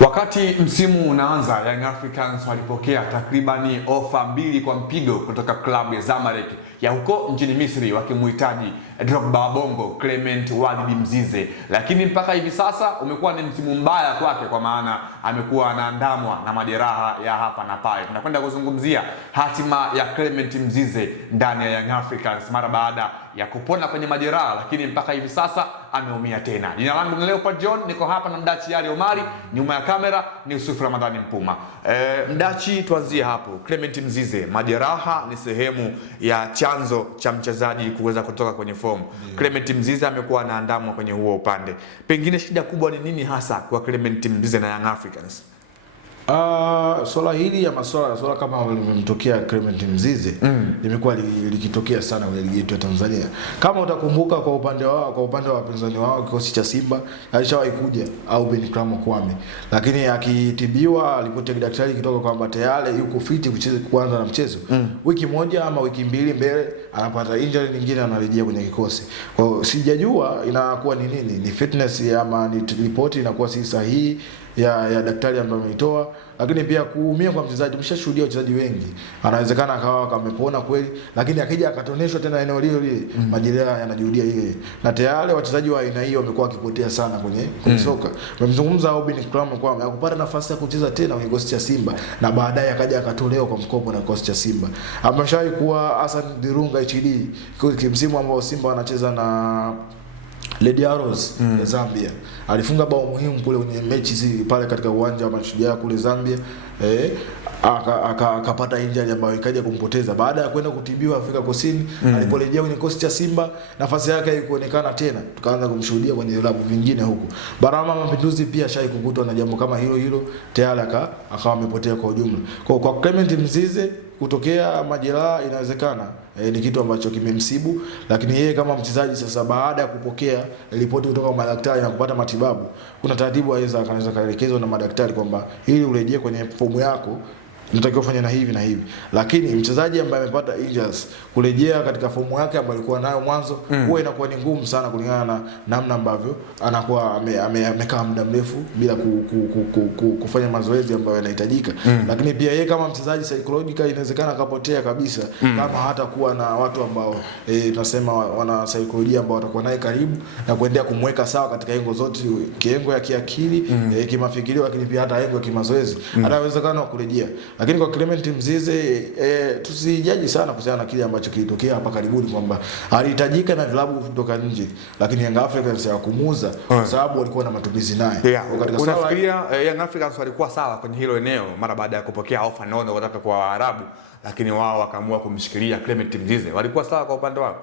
Wakati msimu unaanza, Young Africans walipokea takribani ofa mbili kwa mpigo kutoka klabu ya Zamalek ya huko nchini Misri wakimhitaji Drogba Bongo Clement Walid Mzize, lakini mpaka hivi sasa umekuwa ni msimu mbaya kwake, kwa maana amekuwa anaandamwa na majeraha ya hapa na pale. Tunakwenda kuzungumzia hatima ya Clement Mzize ndani ya Young Africans mara baada ya kupona kwenye majeraha, lakini mpaka hivi sasa ameumia tena. Jina langu ni Leopard John, niko hapa na Mdachi Ali Omari, nyuma ya kamera ni Yusuf Ramadhani Mpuma. Mdachi, tuanzie hapo. Clement Mzize, majeraha ni sehemu ya chanzo cha mchezaji kuweza kutoka kwenye form. Clement Mzize amekuwa anaandamwa kwenye huo upande. Pengine shida kubwa ni nini hasa kwa Clement Mzize na Young Africans? Swala hili ya swala kama limemtokea Clement Mzize limekuwa likitokea sana kwenye ligi yetu ya Tanzania. Kama utakumbuka kwa upande wa wapinzani wao kikosi cha Simba alishawahi kuja au Ben Kramo Kwame, lakini akitibiwa alipotea daktari kutoka kwamba tayari yuko fiti kuanza na mchezo. Wiki moja ama wiki mbili mbele anapata injury nyingine, anarejea kwenye kikosi. Kwa hiyo sijajua inakuwa ni nini, ni fitness ama ni ripoti inakuwa si sahihi ya daktari ambaye ameitoa, lakini pia kuumia kwa mchezaji. Tumeshashuhudia wachezaji wengi, anawezekana akawa kamepona kweli, lakini akija akatoneshwa tena eneo lile majeraha yanajirudia ile, na tayari wachezaji wa aina hiyo wamekuwa wakipotea sana kwenye soka. Tumemzungumza Ben Kramo kwamba hakupata nafasi ya kucheza tena kwenye kikosi cha Simba, na baadaye akaja akatolewa kwa mkopo na kikosi cha Simba. Ameshawahi kuwa Hassan Dirunga HD kimsimu ambao Simba wanacheza na Lady Arrows ya Zambia. Alifunga bao muhimu kule kwenye mechi pale katika uwanja wa Mashujaa kule Zambia. Akapata injury ambayo ikaja kumpoteza. Baada ya kwenda kutibiwa Afrika Kusini, aliporejea kwenye kikosi cha Simba, nafasi yake haikuonekana tena. Tukaanza kumshuhudia kwenye vilabu vingine huko. Barama Mapinduzi pia shai kukutwa na jambo kama hilo, tayari akawa amepotea kwa ujumla. Kwa Clement Mzize kutokea majeraha inawezekana ni kitu ambacho kimemsibu, lakini yeye kama mchezaji sasa, baada ya kupokea ripoti kutoka kwa madaktari na kupata matibabu, kuna taratibu anaweza kaelekezwa na madaktari kwamba ili urejee kwenye fomu yako unatakiwa kufanya na hivi na hivi. Lakini mchezaji ambaye amepata injuries kurejea katika fomu yake ambayo alikuwa nayo mwanzo, huwa inakuwa ni ngumu sana kulingana na namna ambavyo anakuwa amekaa muda mrefu bila kufanya mazoezi ambayo yanahitajika. Lakini pia yeye kama mchezaji psychological inawezekana akapotea kabisa kama hata kuwa na watu ambao tunasema wana psychology ambao watakuwa naye karibu na kuendelea kumweka sawa katika engo zote, kiengo ya kiakili, kimafikirio, lakini pia hata engo ya kimazoezi, anawezekana kurejea. Lakini kwa Clement Mzize tusijaji sana kuhusiana na kile ambacho kilitokea hapa karibuni kwamba alihitajika na vilabu kutoka nje, lakini Young Africans yakumuuza kwa sababu walikuwa na matumizi naye. Unafikiria Young Africans walikuwa sawa kwenye hilo eneo mara baada ya kupokea ofa nono kutoka kwa Waarabu, lakini wao wakaamua kumshikilia Clement Mzize? Walikuwa sawa kwa upande wao?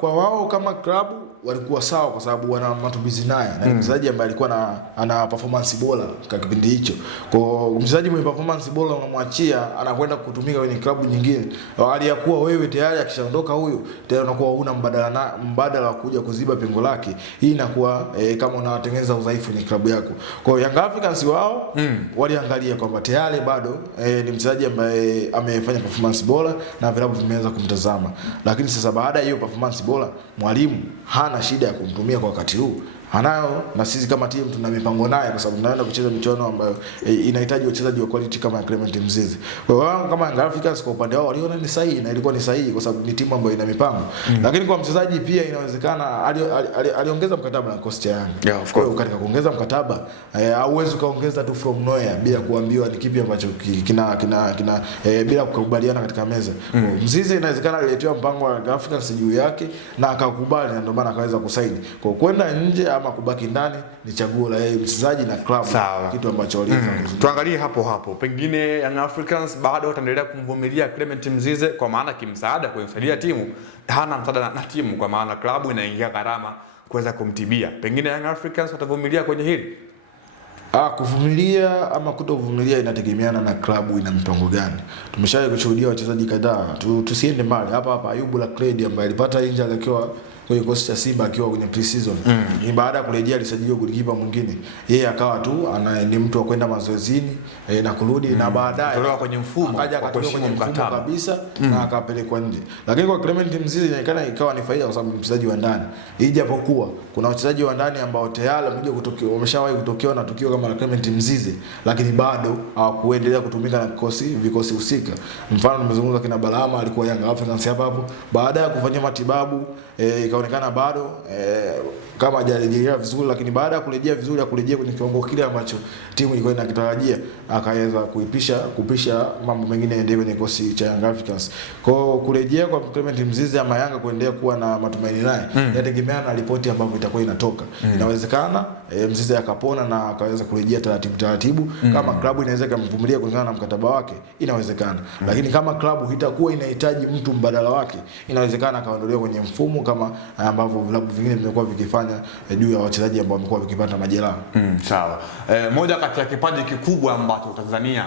Kwa wao kama klabu walikuwa sawa kwa sababu wana matumizi naye na mchezaji ambaye alikuwa ana performance bora kwa kipindi hicho. Kwa mchezaji mwenye performance bora unamwachia anakwenda kutumika kwenye klabu nyingine, hali ya kuwa wewe tayari akishaondoka huyo tayari unakuwa huna mbadala wa kuja kuziba pengo lake. Hii inakuwa kama unatengeneza udhaifu kwenye klabu yako. Kwa Young Africans wao waliangalia kwamba tayari bado ni mchezaji ambaye amefanya performance bora na vilabu vimeanza kumtazama, lakini sasa baada ya hiyo performance bora mwalimu hana shida ya kumtumia kwa wakati huu. Anayo, na sisi kama timu tuna mipango naye kwa sababu tunaenda kucheza michuano ambayo inahitaji wachezaji wa quality kama Clement Mzize. Kwa hiyo kama Young Africans kwa upande wao waliona ni sahihi, na ilikuwa ni sahihi kwa sababu ni timu ambayo ina mipango. Lakini kwa mchezaji pia inawezekana aliongeza mkataba na cost ya Yanga. Kwa hiyo katika kuongeza mkataba hauwezi kaongeza tu from nowhere bila kuambiwa ni kipi ambacho kina bila kukubaliana katika meza. Mzize inawezekana aliletewa mpango wa Young Africans juu yake na akakubali, na ndio maana akaweza kusaini. Kwa kwenda nje ama kubaki ndani ni chaguo la yeye mchezaji na klabu, kitu ambacho waliweza kuzungumza. Tuangalie hapo pengine Young Africans bado wataendelea kumvumilia Clement Mzize, kwa maana kimsaada kuisaidia timu hana msaada na timu, kwa maana klabu inaingia gharama kuweza kumtibia. Pengine Young Africans watavumilia kwenye hili? Kuvumilia ama kutovumilia inategemeana na klabu ina mpango gani. Tumeshawahi kushuhudia wachezaji kadhaa, tusiende mbali hapa Ayubu Lakredi ambaye alipata injury akiwa kwenye kikosi cha Simba akiwa kwenye pre-season. Ni baada ya kurejea alisajiliwa golikipa mwingine. Yeye akawa tu ni mtu wa kwenda mazoezini na kurudi na baadaye kutolewa kwenye mfumo akaja akatolewa kwenye mfumo kabisa na akapelekwa nje. Lakini kwa Clement Mzize inaonekana ikawa ni faida kwa sababu mchezaji wa ndani. Ijapokuwa kuna wachezaji wa ndani ambao tayari wameshawahi kutokea na tukio kama la Clement Mzize, lakini bado hawakuendelea kutumika na vikosi husika. Mfano nimezungumza kina Balama alikuwa Yanga Africans hapo, baada ya kufanyia matibabu ikaonekana bado kama hajarejea vizuri, lakini baada ya kurejea vizuri kurejea kwenye kiwango kile ambacho timu ilikuwa inakitarajia, akaweza kupisha mambo mengine yaendelee kwenye kikosi cha Young Africans. Kwa kurejea kwa Clement Mzize ama Yanga kuendelea kuwa na matumaini naye yategemeana na ripoti ambayo itakuwa inatoka. Inawezekana Mzize akapona na akaweza kurejea taratibu. Kama klabu inaweza kumvumilia kulingana na mkataba wake, inawezekana. Lakini kama klabu itakuwa inahitaji mtu mbadala wake, inawezekana akaondolewa kwenye mfumo kama ambavyo vilabu vingine vimekuwa vikifanya juu ya wachezaji ambao wamekuwa vikipata majeraha. Sawa. Moja kati ya kipaji kikubwa ambacho Tanzania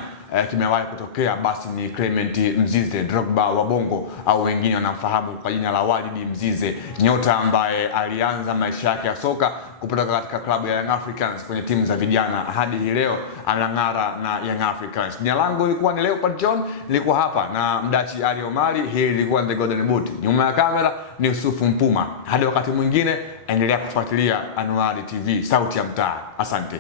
kimewahi kutokea basi ni Clement Mzize, Drogba wa Bongo au wengine wanamfahamu kwa jina la Walidi Mzize, nyota ambaye alianza maisha yake ya soka kutoka katika klabu ya Young Africans kwenye timu za vijana hadi hii leo anang'ara na Young Africans. Jina langu lilikuwa ni Leopard John, nilikuwa hapa na Mdachi Ali Omari, hii ilikuwa The Golden Boot. Nyuma ya kamera ni Yusufu Mpuma. Hadi wakati mwingine, endelea kufuatilia Anuari TV, sauti ya mtaa. Asante.